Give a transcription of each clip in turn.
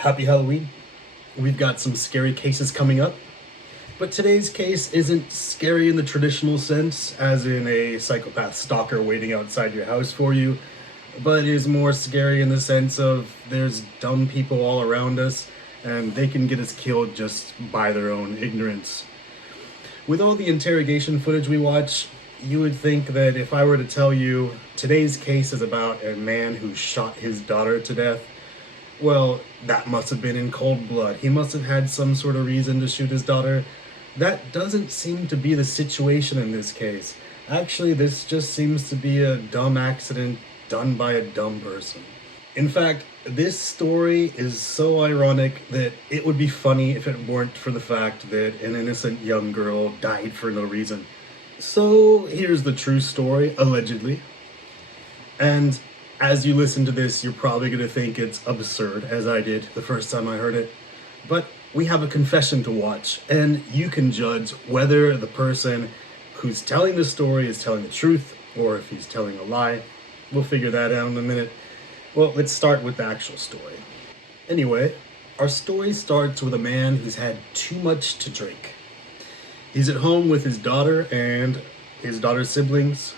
Happy Halloween. We've got some scary cases coming up, but today's case isn't scary in the traditional sense, as in a psychopath stalker waiting outside your house for you, but is more scary in the sense of there's dumb people all around us, and they can get us killed just by their own ignorance. With all the interrogation footage we watch, you would think that if I were to tell you today's case is about a man who shot his daughter to death, well, that must have been in cold blood. He must have had some sort of reason to shoot his daughter. That doesn't seem to be the situation in this case. Actually, this just seems to be a dumb accident done by a dumb person. In fact, this story is so ironic that it would be funny if it weren't for the fact that an innocent young girl died for no reason. So here's the true story, allegedly. And as you listen to this, you're probably going to think it's absurd, as I did the first time I heard it. But we have a confession to watch, and you can judge whether the person who's telling the story is telling the truth, or if he's telling a lie. We'll figure that out in a minute. Well, let's start with the actual story. Anyway, our story starts with a man who's had too much to drink. He's at home with his daughter and his daughter's siblings,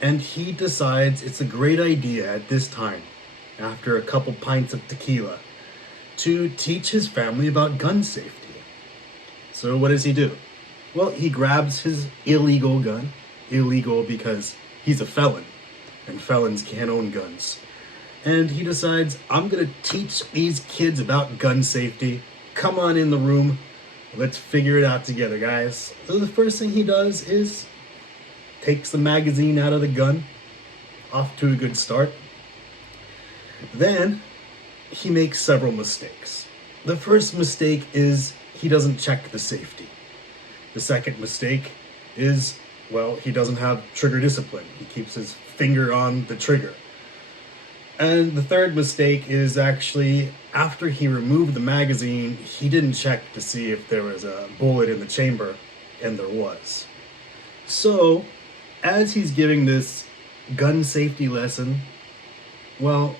and he decides it's a great idea at this time, after a couple pints of tequila, to teach his family about gun safety. So what does he do? Well, he grabs his illegal gun, illegal because he's a felon, and felons can't own guns. And he decides, I'm gonna teach these kids about gun safety. Come on in the room, let's figure it out together, guys. So the first thing he does is takes the magazine out of the gun, off to a good start. Then he makes several mistakes. The first mistake is he doesn't check the safety. The second mistake is, well, he doesn't have trigger discipline. He keeps his finger on the trigger. And the third mistake is actually, after he removed the magazine, he didn't check to see if there was a bullet in the chamber, and there was. So, as he's giving this gun safety lesson, well,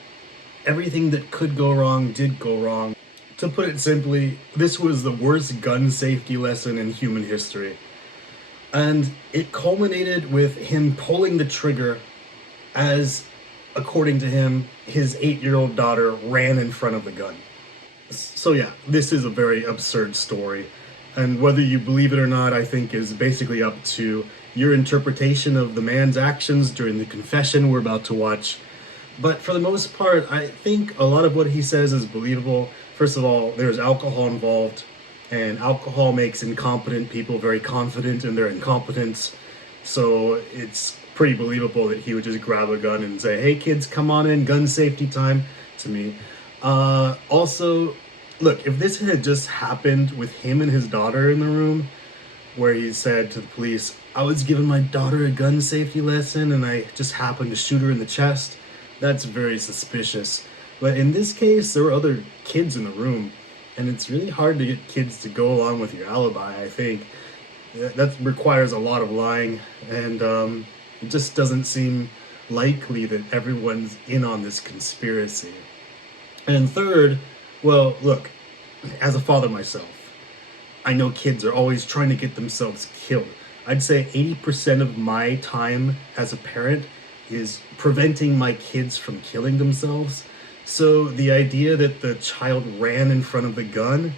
everything that could go wrong did go wrong. To put it simply, this was the worst gun safety lesson in human history. And it culminated with him pulling the trigger as, according to him, his 8-year-old daughter ran in front of the gun. So yeah, this is a very absurd story. And whether you believe it or not, I think is basically up to your interpretation of the man's actions during the confession we're about to watch. But for the most part, I think a lot of what he says is believable. First of all, there's alcohol involved, and alcohol makes incompetent people very confident in their incompetence. So it's pretty believable that he would just grab a gun and say, hey kids, come on in, gun safety time, to me. Also, look, if this had just happened with him and his daughter in the room, where he said to the police, I was giving my daughter a gun safety lesson and I just happened to shoot her in the chest, that's very suspicious. But in this case, there were other kids in the room, and it's really hard to get kids to go along with your alibi, I think. That requires a lot of lying, and it just doesn't seem likely that everyone's in on this conspiracy. And third, well, look, as a father myself, I know kids are always trying to get themselves killed. I'd say 80% of my time as a parent is preventing my kids from killing themselves. So the idea that the child ran in front of the gun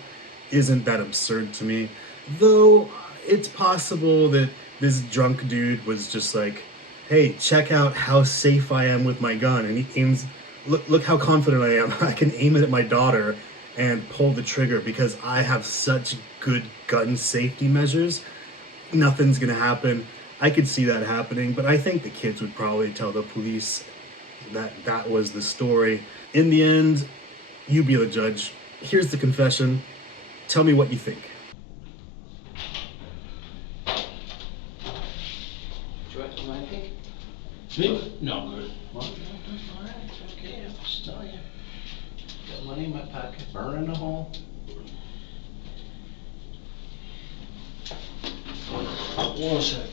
isn't that absurd to me. Though it's possible that this drunk dude was just like, hey, check out how safe I am with my gun. And he aims, look how confident I am. I can aim it at my daughter and pull the trigger because I have such good gun safety measures. Nothing's gonna happen. I could see that happening, but I think the kids would probably tell the police that that was the story. In the end, you be the judge. Here's the confession. Tell me what you think. Do you want my pick? Me? No, I'm good. Well, all right, it's okay, I'll just tell you. Got money in my pocket, burning a hole. One second.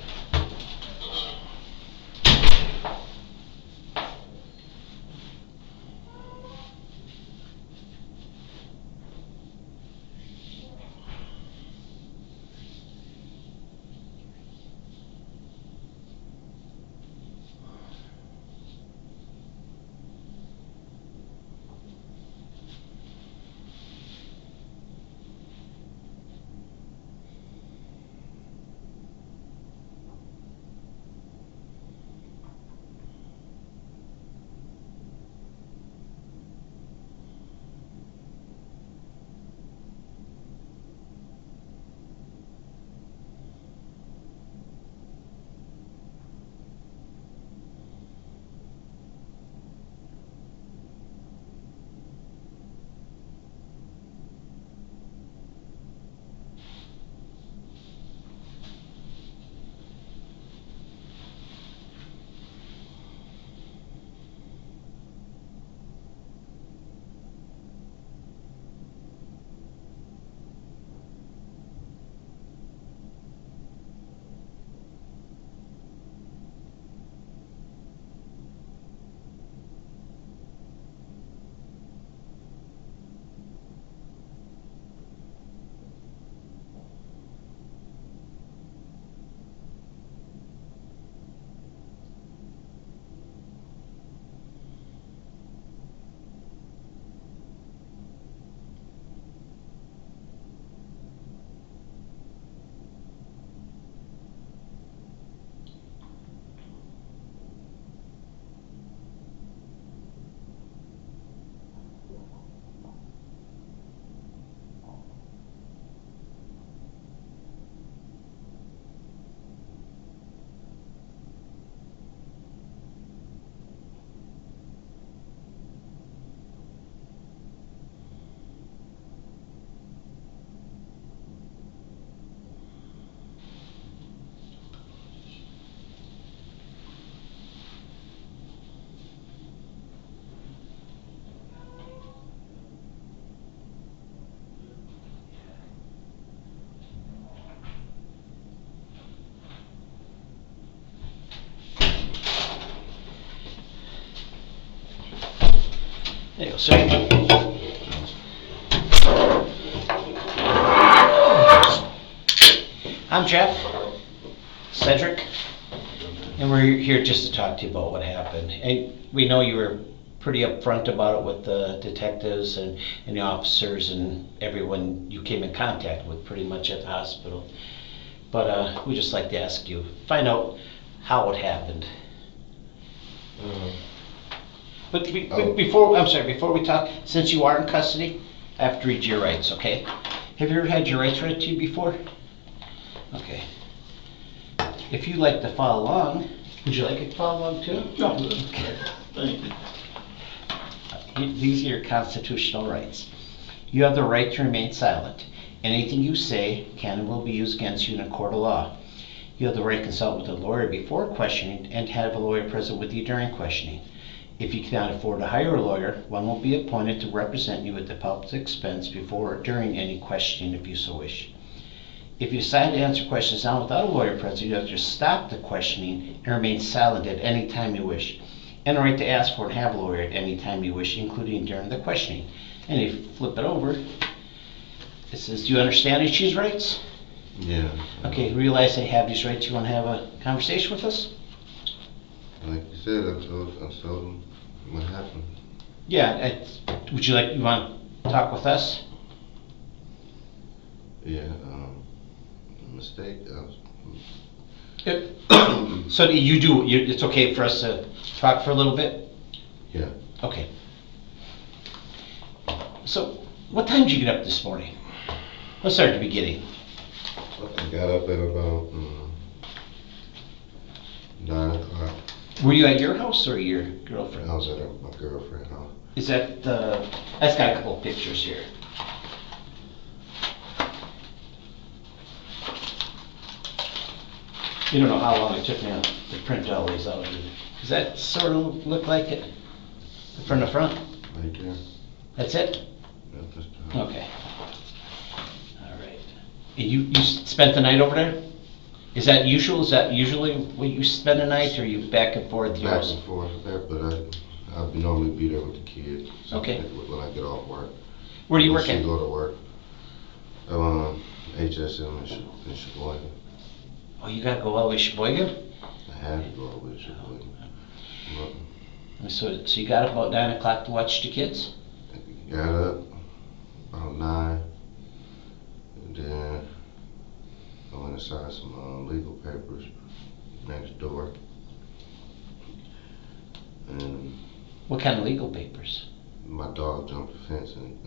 Sir? I'm Jeff, Cedric, and we're here just to talk to you about what happened. And we know you were pretty upfront about it with the detectives and the officers and everyone you came in contact with pretty much at the hospital. But we just like to ask you, find out how it happened. But before we talk, since you are in custody, I have to read your rights, okay? Have you ever had your rights read to you before? Okay. If you'd like to follow along, would you like it to follow along too? No, thank you. These are your constitutional rights. You have the right to remain silent. Anything you say can and will be used against you in a court of law. You have the right to consult with a lawyer before questioning and to have a lawyer present with you during questioning. If you cannot afford to hire a lawyer, one will be appointed to represent you at the public's expense before or during any questioning if you so wish. If you decide to answer questions now without a lawyer present, you have to stop the questioning and remain silent at any time you wish. And the right to ask for and have a lawyer at any time you wish, including during the questioning. And if you flip it over, it says, do you understand each of these rights? Yeah. Okay, realize they have these rights. You want to have a conversation with us? Like you said, I told them what happened. Yeah, you want to talk with us? Yeah, mistake. So it's okay for us to talk for a little bit? Yeah. Okay. So, what time did you get up this morning? Let's start at the beginning. I got up at about 9 o'clock. Were you at your house or your girlfriend? I was at my girlfriend's house. Is that that's got a couple of pictures here. You don't know how long it took me to print all these out. Does that sort of look like it? From the front? Right there. That's it? Yeah, just the house. Okay. All right. And you spent the night over there? Is that usual? Is that usually where you spend the night, or are you back and forth? Back and forth there, but I normally be there with the kids. Okay. When I get off work. Where do you When work at? She go to work. HSM in Sheboygan. Oh, you gotta go all the way to Sheboygan? I had to go all the way to Sheboygan. So you got up about 9 o'clock to watch the kids? Got up about 9, and then I went inside some legal papers next door, and What kind of legal papers? my dog jumped the fence and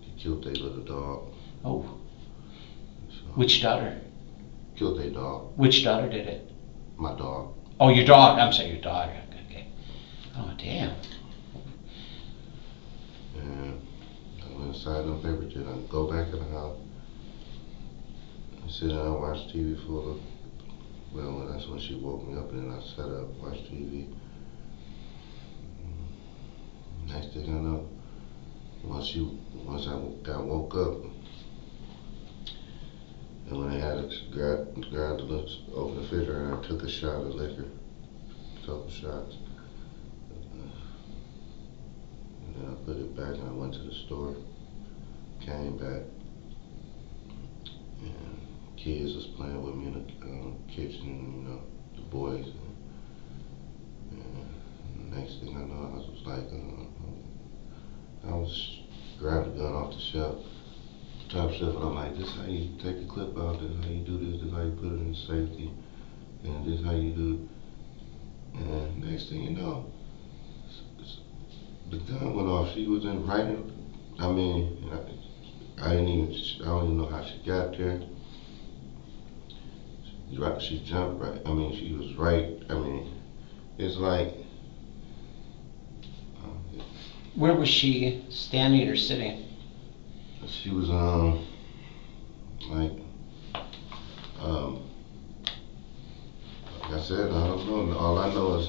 he killed their little dog. Oh, So, which daughter? killed their dog. Which daughter did it? My dog. Oh, your dog. I'm sorry, your daughter. Okay. Oh, damn. And I went inside them papers, then I go back in the house and sit down and watch TV for a little. Well, that's when she woke me up, and then I sat up, watched TV. Next thing I know, once I got woke up, and when I had to grab the lips, open the refrigerator, and I took a shot of liquor, a couple shots. And then I put it back, and I went to the store, came back, and kids was playing with me in the kitchen, you know, the boys. And the next thing I know, I was like, I was grabbing the gun off the shelf, top shelf, and I'm like, this is how you take the clip out, this is how you do this is how you put it in safety, and this is how you do it. And next thing you know, the gun went off. She was in right in, I mean, I don't even know how she got there. She jumped right, I mean, she was right, I mean, it's like, Where was she standing or sitting? she was like I said, I don't know. All I know is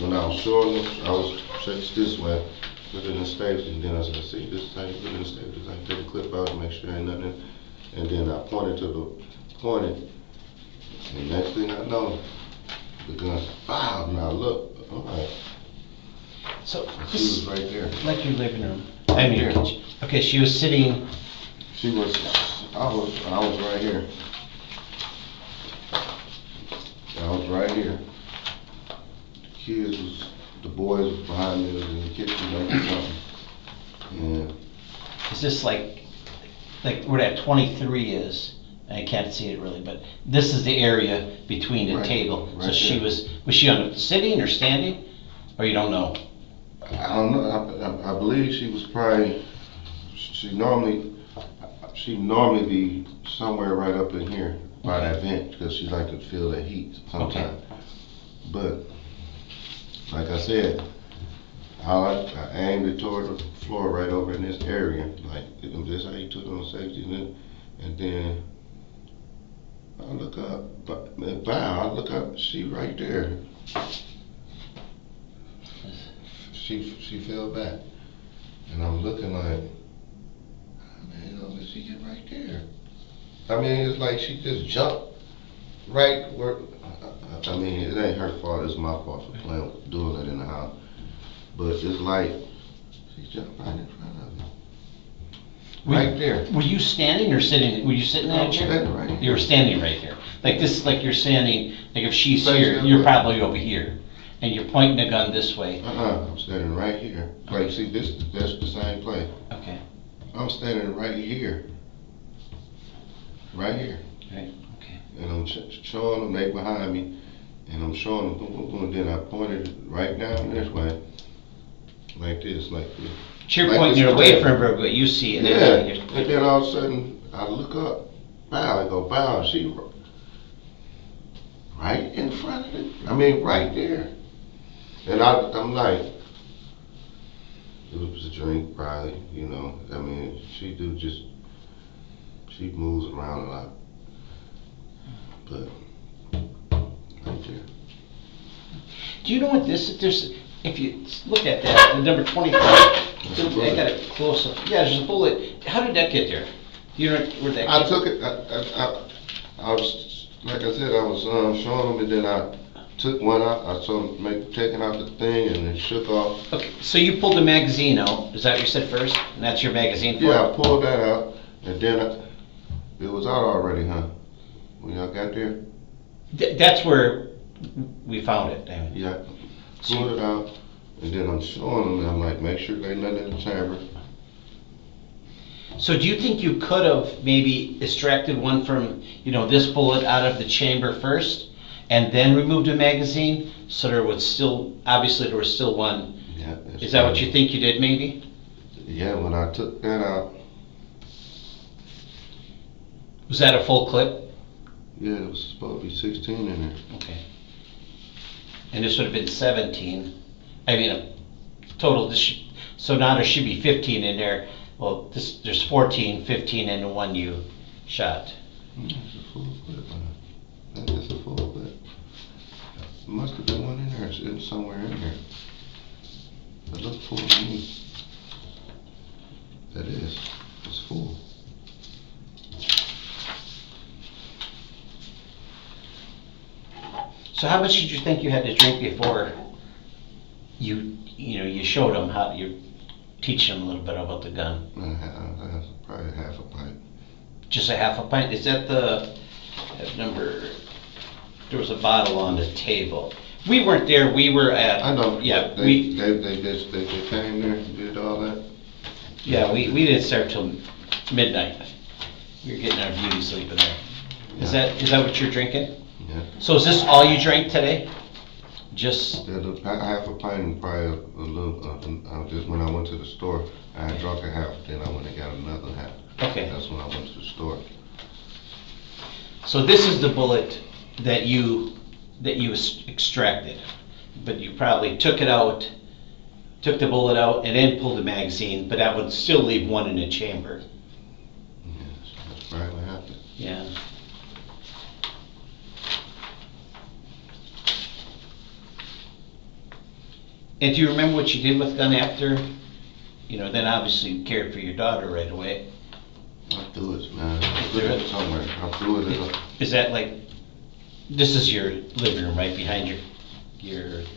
when I was showing her, I was stretched this way, put it in the staples, and then I said, see, this is how you put it in the staples. I take the clip out and make sure ain't nothing, and then I pointed, and next thing I know, the gun, wow, and I look, I'm like, So She was right there. like your living room. I mean, your kitchen. Okay, she was sitting. I was right here. I was right here. The boys was behind me in the kitchen making something. And Is this like where that 23 is? I can't see it really, but this is the area between the Right, table. So right she there. was she on sitting or standing, or you don't know? I don't know, I believe she was probably, she normally be somewhere right up in here by that vent, because she like to feel the heat sometimes. But, like I said, I aimed it toward the floor right over in this area, like, this how you took on safety, and then I look up, I look up, she right there. She fell back, and I'm looking like, man, she get right there. I mean, it's like she just jumped right where. I mean, it ain't her fault. It's my fault for doing it in the house. But it's like she jumped right in front of me. Right there. Were you standing or sitting? Were you sitting in I that was chair? standing right here. You were standing right here. Like this, like you're standing. Like if she's Facing here, that you're way. probably over here, and you're pointing the gun this way. I'm standing right here. Like, see, that's the same place. Okay. I'm standing right here. Right here. Right. Okay. And I'm showing them, they behind me, and I'm showing them, boom, boom, boom, and then I pointed right down this way, like this, like this. So you're Like pointing this it away way. from her, but you see it. Yeah, and then all of a sudden, I look up, bow, I go, bow, she right in front of it, I mean, right there. And I'm like, it was a drink, probably, you know, I mean, she moves around a lot. But, right there. Do you know what this? If you look at that, the number 25. a bullet. I got it close up. Yeah, there's a bullet. How did that get there? Do you know where that? I took it. I was, like I said, I was showing them, and then I took one out. I saw them taking out the thing, and it shook off. Okay, so you pulled the magazine out. Is that what you said first? And that's your magazine for Yeah, it? I pulled that out, and then it was out already, huh? When y'all got there? That's where we found it. Damn it. Yeah, pulled it out, and then I'm showing them, and I'm like, make sure they nothing in the chamber. So do you think you could have maybe extracted one from, this bullet out of the chamber first, and then removed a magazine, so there was still one? Yeah. Is that what you think you did, maybe? Yeah, when I took that out, Was that a full clip? yeah, it was supposed to be 16 in there. Okay. And this would have been 17. I mean, a total, so now there should be 15 in there. Well, there's 14, 15 in the one you shot. It's a full clip, man. That's a full clip. Must have been one in there, it's somewhere in there. It looked full to me. That is, it's full. So how much did you think you had to drink before you showed them how you teach them a little bit about the gun? Probably half a pint. Just a half a pint? Is that that number? There was a bottle on the table. We weren't there. We were at. I know. Yeah. They came there and did all that. Yeah. We didn't start till midnight. We were getting our beauty sleep in there. Yeah. Is that what you're drinking? Yeah. So is this all you drank today? Just. Half a pint and probably a little. Just when I went to the store, I had drunk a half. Then I went and got another half. Okay. That's when I went to the store. So this is the bullet that you extracted, but you probably took the bullet out, and then pulled the magazine. But that would still leave one in the chamber. Yeah, that's probably what happened. Yeah. And do you remember what you did with the gun after? Then obviously you cared for your daughter right away. I threw it, man. I threw it somewhere. I threw it. Is that like, this is your living room right behind your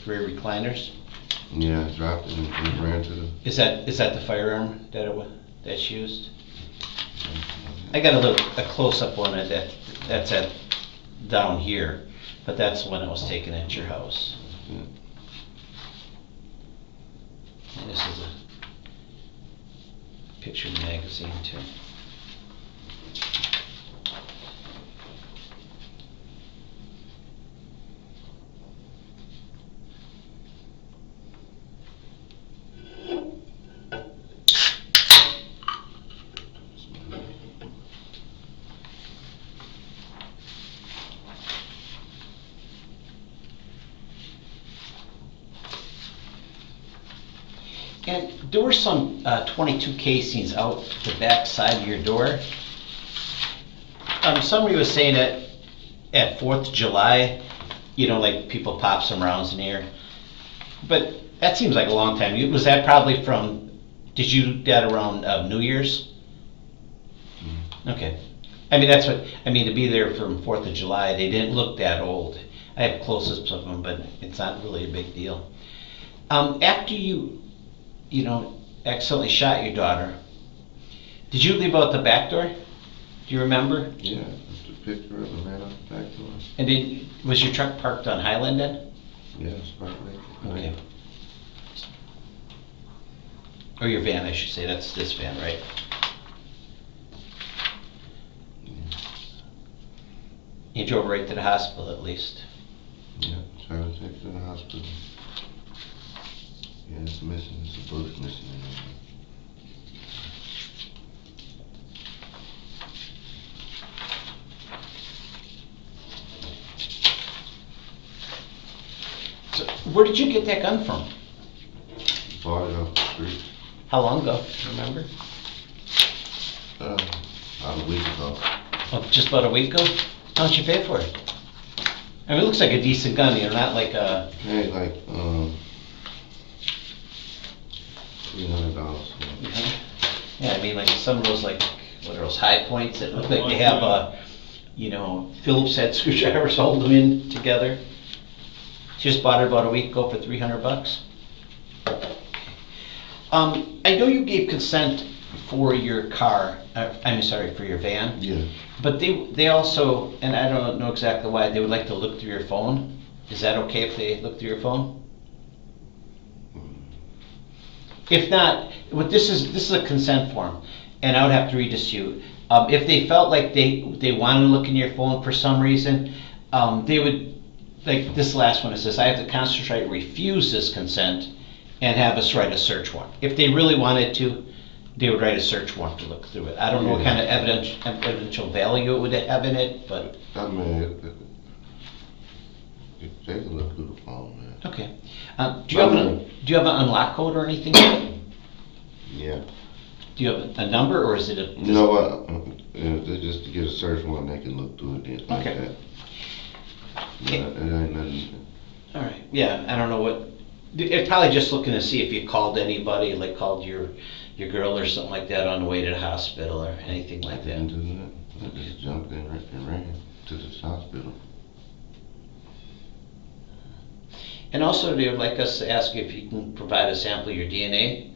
rear recliners? Yeah, I dropped it and ran to the. Is that the firearm that's used? I got a close-up on it that's at down here, but that's the one that was taken at your house. Yeah. And this is a picture in the magazine too. And there were some 22 casings out the back side of your door. Somebody was saying that at 4th of July, like people pop some rounds in here. But that seems like a long time. Was that probably from, did you do that around New Year's? Okay. I mean, to be there from 4th of July, they didn't look that old. I have close-ups of them, but it's not really a big deal. After you accidentally shot your daughter, did you leave out the back door? Do you remember? Yeah, I picked her up and ran out the back door. And was your truck parked on Highland then? Yeah, it's parked right. Okay. Or your van, I should say. That's this van, right? You drove right to the hospital at least. Yeah, tried to take her to the hospital. Yeah, it's missing. It's a bush missing in there. So, where did you get that gun from? Bought it off the street. How long ago? Do you remember? About a week ago. Oh, just about a week ago? How much you pay for it? I mean, it looks like a decent gun, not like a... Hey, like, $300. Yeah, I mean, like some of those, what are those, high points that look like they have Phillips head screwdrivers hold them in together. Just bought it about a week ago for $300. I know you gave consent for your car, for your van. Yeah. But they also, and I don't know exactly why, they would like to look through your phone. Is that okay if they look through your phone? If not, this is a consent form, and I would have to read this to you. If they felt like they want to look in your phone for some reason, they would, like this last one, it says, I have to concentrate, refuse this consent, and have us write a search warrant. If they really wanted to, they would write a search warrant to look through it. I don't know what kind of evidential value it would have in it, but. I mean, they can look through the phone, man. Okay. Do you have an unlock code or anything? Yeah. Do you have a number, or is it a? You know what? Just to get a search warrant, they can look through it like Okay. that. Yeah, it ain't nothing. All right. Yeah, I don't know what. It's probably just looking to see if you called anybody, like called your girl or something like that on the way to the hospital or anything like that. Didn't do that. I just jumped in and ran to this hospital. And also, they would like us to ask you if you can provide a sample of your DNA,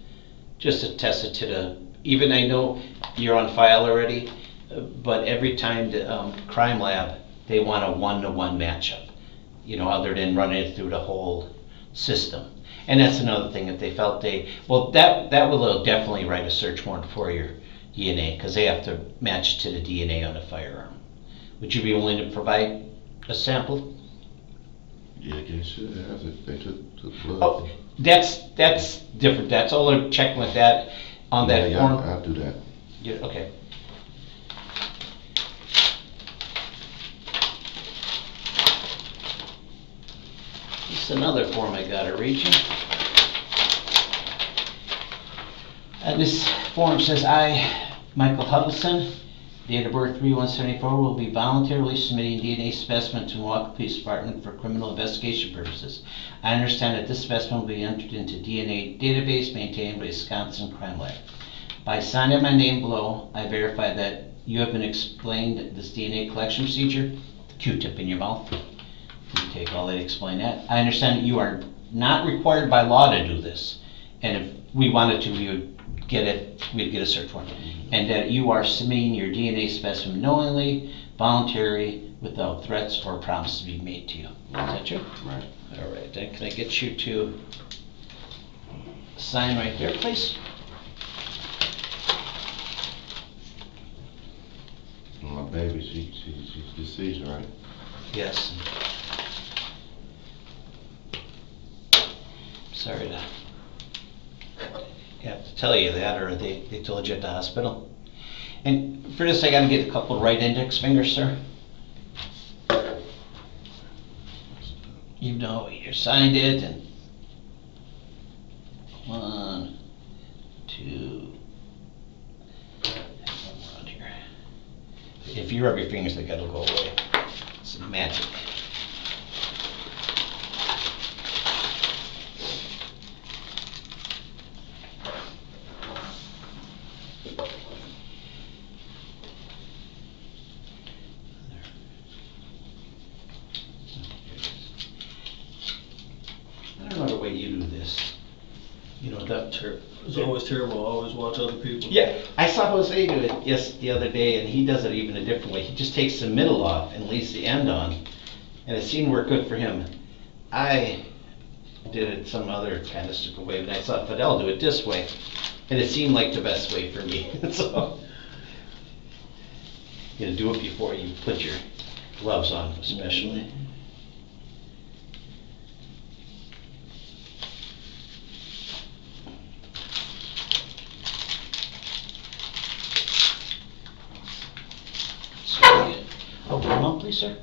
just to test it to the. Even I know you're on file already, but every time the crime lab, they want a 1-to-1 matchup. Other than running it through the whole system. And that's another thing, if they felt that will definitely write a search warrant for your DNA, because they have to match it to the DNA on the firearm. Would you be willing to provide a sample? Yeah, they should have it. They took blood. Oh, that's different. That's all they're checking with that on that form. Yeah, I'll do that. Yeah, okay. This is another form I gotta read you. And this form says, I, Michael Huddleston, date of birth 3/1/74, will be voluntarily submitting DNA specimen to Milwaukee Police Department for criminal investigation purposes. I understand that this specimen will be entered into DNA database maintained by Wisconsin Crime Lab. By signing my name below, I verify that you have been explained this DNA collection procedure, Q-tip in your mouth. You take all that, explain that. I understand that you are not required by law to do this. And if we wanted to, we'd get a search warrant. And that you are submitting your DNA specimen knowingly, voluntary, without threats or promises to be made to you. Is that true? Right. All right, then can I get you to sign right there, please? My baby, she's deceased, right? Yes. Sorry to have to tell you that, or they told you at the hospital. And for this, I gotta get a couple right index fingers, sir. You know, you signed it, and 1, 2, around here. If you rub your fingers, they gotta go away. It's magic. I don't know the way you do this. You know, that It's always terrible, I always watch other people. yeah, I saw Jose do it the other day, and he does it even a different way. He just takes the middle off and leaves the end on, and it seemed to work good for him. I did it some other kind of stupid way, but I saw Fidel do it this way, and it seemed like the best way for me. So, you know, do it before you put your gloves on, especially. Oh, come on, please, sir.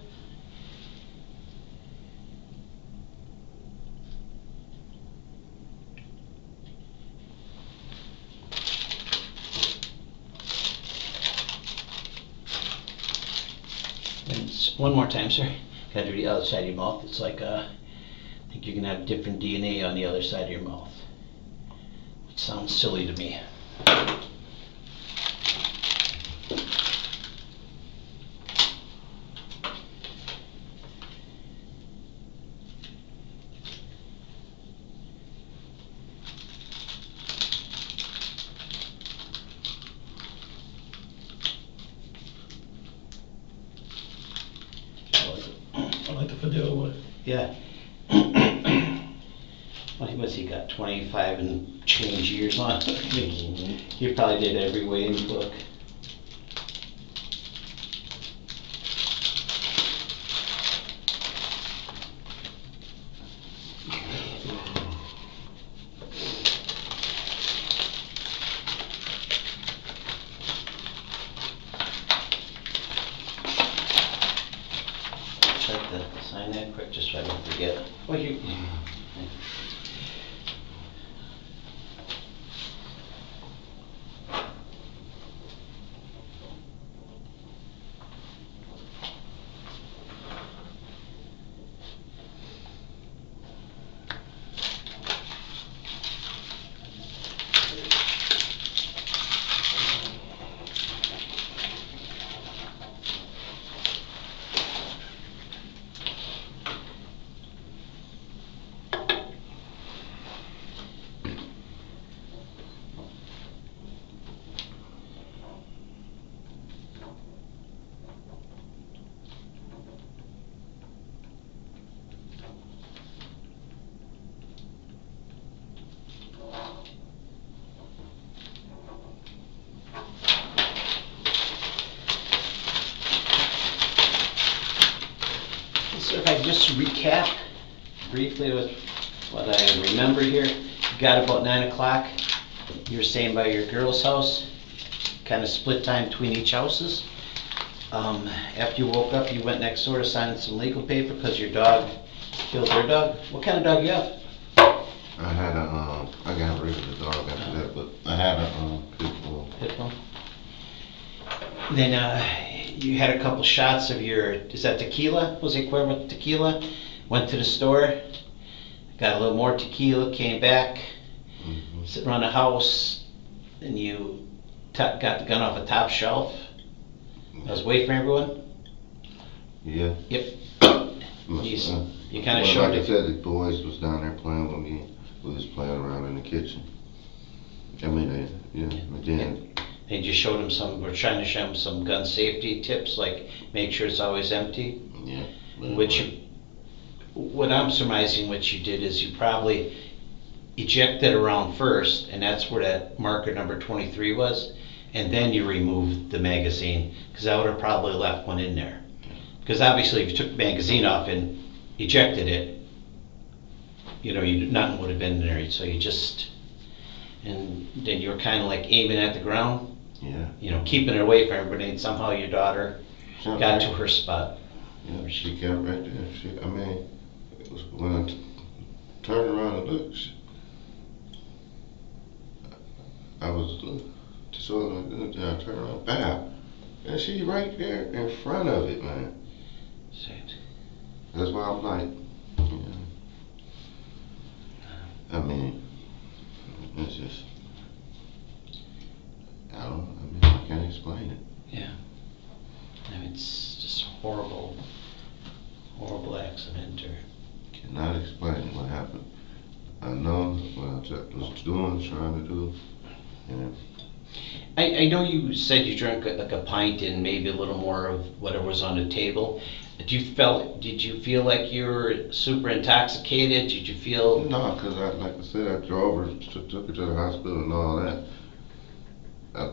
And one more time, sir. Gotta do the other side of your mouth. It's like, I think you're gonna have different DNA on the other side of your mouth. Which sounds silly to me. I like the Fidel way. Yeah. What was he got, 25 and change years on? He probably did every way in the book. Check the sign that quick, just so I don't forget. Oh, you. So if I just recap briefly with what I remember here, you got about 9 o'clock, you were staying by your girl's house, kind of split time between each houses. After you woke up, you went next door to sign some legal paper because your dog killed their dog. What kind of dog you have? I had I got rid of the dog after that, but I had a, pit bull. Pit bull. Then you had a couple shots of your, is that tequila? Was it with tequila? Went to the store, got a little more tequila, came back, sitting around the house, and you got the gun off a top shelf. I was waiting for everyone. Yeah. Yep. Must He's have been. You kind of Well, showed like I it. said, the boys was down there playing with me. We was playing around in the kitchen. I mean, but then, They just showed him some, we're trying to show him some gun safety tips, like make sure it's always empty. yeah. but it Which worked. what I'm surmising what you did is you probably ejected around first, and that's where that marker number 23 was, and then you removed the magazine, because that would have probably left one in there. Because obviously if you took the magazine off and ejected it, nothing would have been there, so you just, and then you were kind of like aiming at the ground, Yeah. keeping it away from everybody, and somehow your daughter Jumped got right- to her spot. Yeah, she kept right there. I mean, it was, when I turned around and looked, I was just sort of like, I turned around, bam, and she right there in front of it, man. Shit. That's why I'm like, I mean, it's just, I can't explain it. Yeah. I mean, it's just horrible, horrible accident or. Cannot explain what happened. I know what I was trying to do, and I know you said you drank like a pint and maybe a little more of whatever was on the table. Did you feel like you were super intoxicated? Did you feel? no, because like I said, I drove her, took her to the hospital and all that. I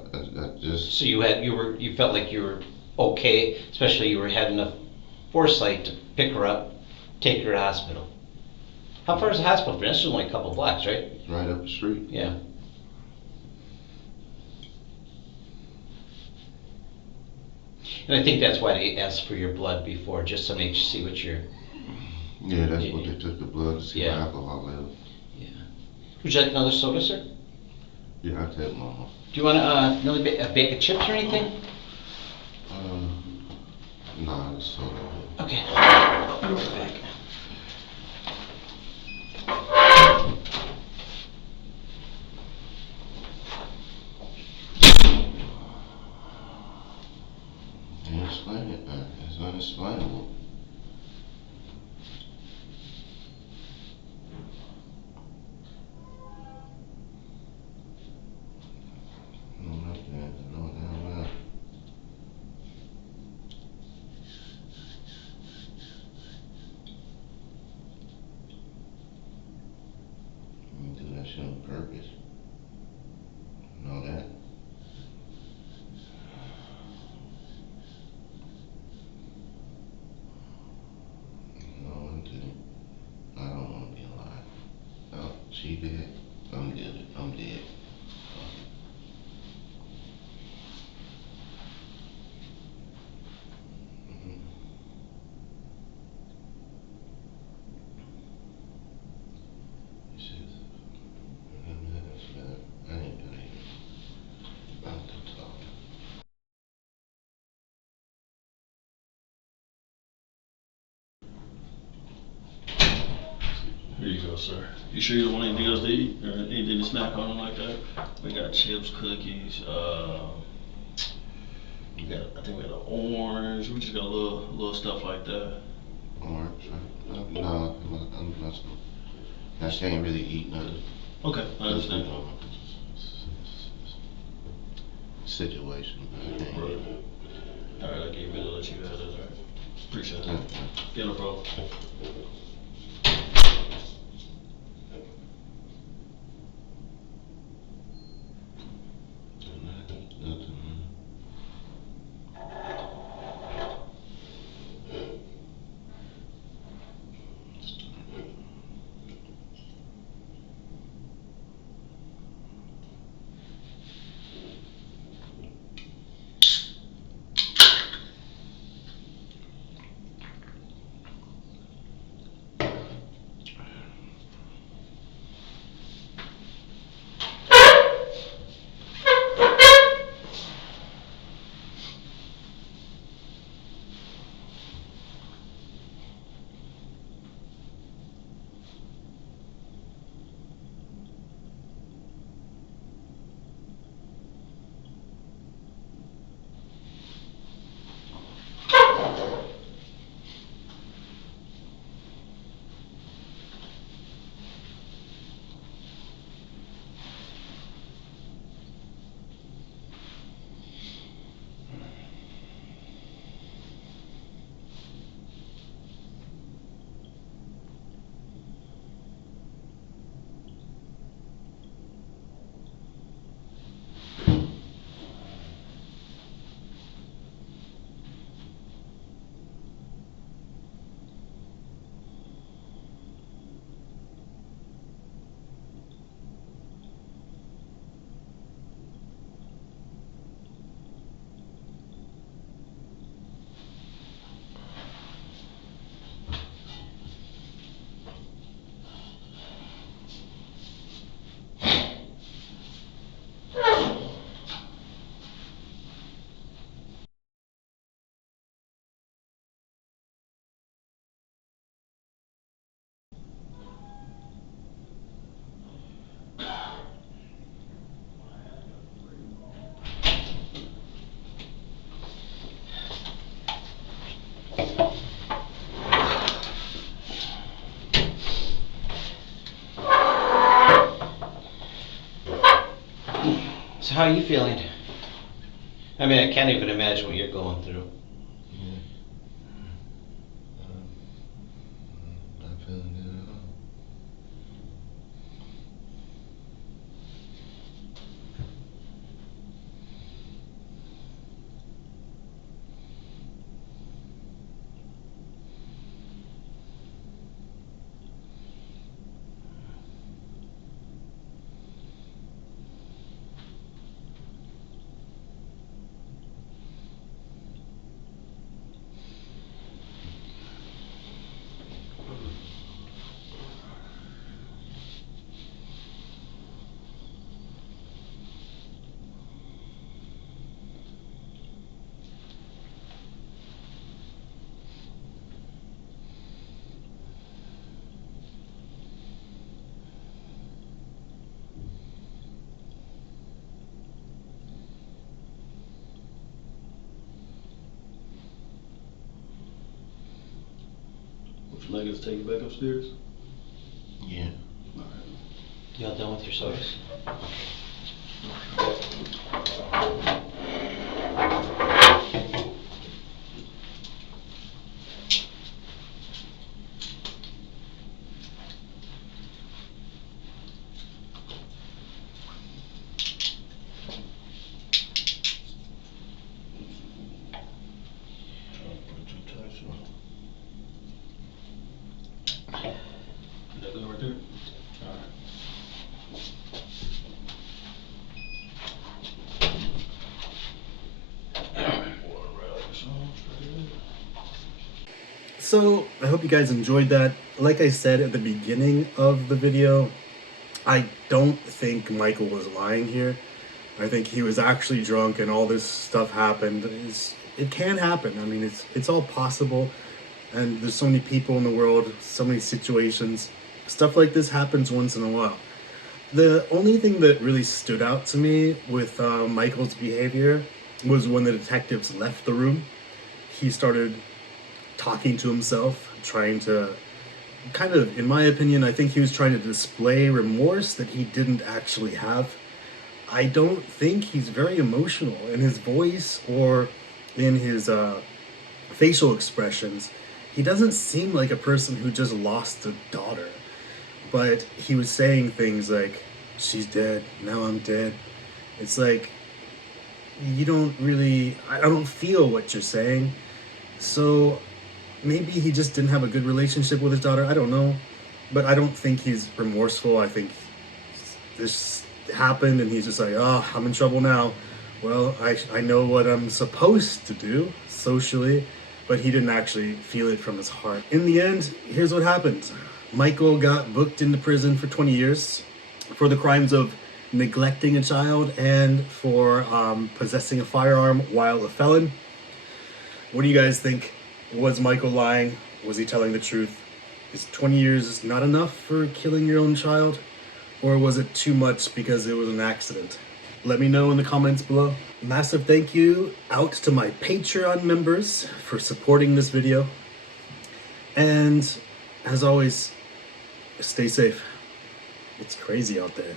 just, So you felt like you were okay, especially you had enough foresight to pick her up, take her to the hospital. How far is the hospital? That's only a couple blocks, right? right up the street. Yeah. And I think that's why they asked for your blood before, just to see what your. Yeah, that's what they took the blood to see Yeah. my alcohol level. Yeah. Would you like another soda, sir? Yeah, I take mama. Do you want another a bag of chips or anything? Nah, it's soda. Okay. I'll be right back. Can't explain it, man. It's unexplainable. No, not that. No, damn well. You do that shit on purpose. Know that. No one did it. I don't want to be alive. No, she did. I'm dead. I'm dead. This is, I ain't gonna even, I'm done talking. Here you go, sir. You sure you don't want anything else to eat or anything to snack on like that? We got chips, cookies. I think we got an orange. We just got a little stuff like that. Orange, right? No, I'm not. I can't really eat nothing. Okay, I understand. Situation. I can't Right. eat. All right, I gave you a minute to let you have that. All right. Appreciate it. Yeah. Yeah, no problem. Nothing. So how are you feeling? I mean, I can't even imagine what you're going through. Not feeling good at all. Would you like us to take you back upstairs? Yeah. Alright. Y'all done with your sodas? Is that good right there? Alright. So, I hope you guys enjoyed that. Like I said at the beginning of the video, I don't think Michael was lying here. I think he was actually drunk and all this stuff happened. It can happen. I mean, it's all possible. And there's so many people in the world, so many situations. Stuff like this happens once in a while. The only thing that really stood out to me with Michael's behavior was when the detectives left the room. He started talking to himself, trying to kind of, in my opinion, I think he was trying to display remorse that he didn't actually have. I don't think he's very emotional in his voice or in his facial expressions. He doesn't seem like a person who just lost a daughter. But he was saying things like, she's dead, now I'm dead. It's like, you don't really, I don't feel what you're saying. So maybe he just didn't have a good relationship with his daughter, I don't know. But I don't think he's remorseful. I think this happened and he's just like, oh, I'm in trouble now. Well, I know what I'm supposed to do socially, but he didn't actually feel it from his heart. In the end, here's what happened. Michael got booked into prison for 20 years for the crimes of neglecting a child and for possessing a firearm while a felon. What do you guys think? Was Michael lying? Was he telling the truth? Is 20 years not enough for killing your own child? Or was it too much because it was an accident? Let me know in the comments below. Massive thank you out to my Patreon members for supporting this video. And as always, stay safe. It's crazy out there.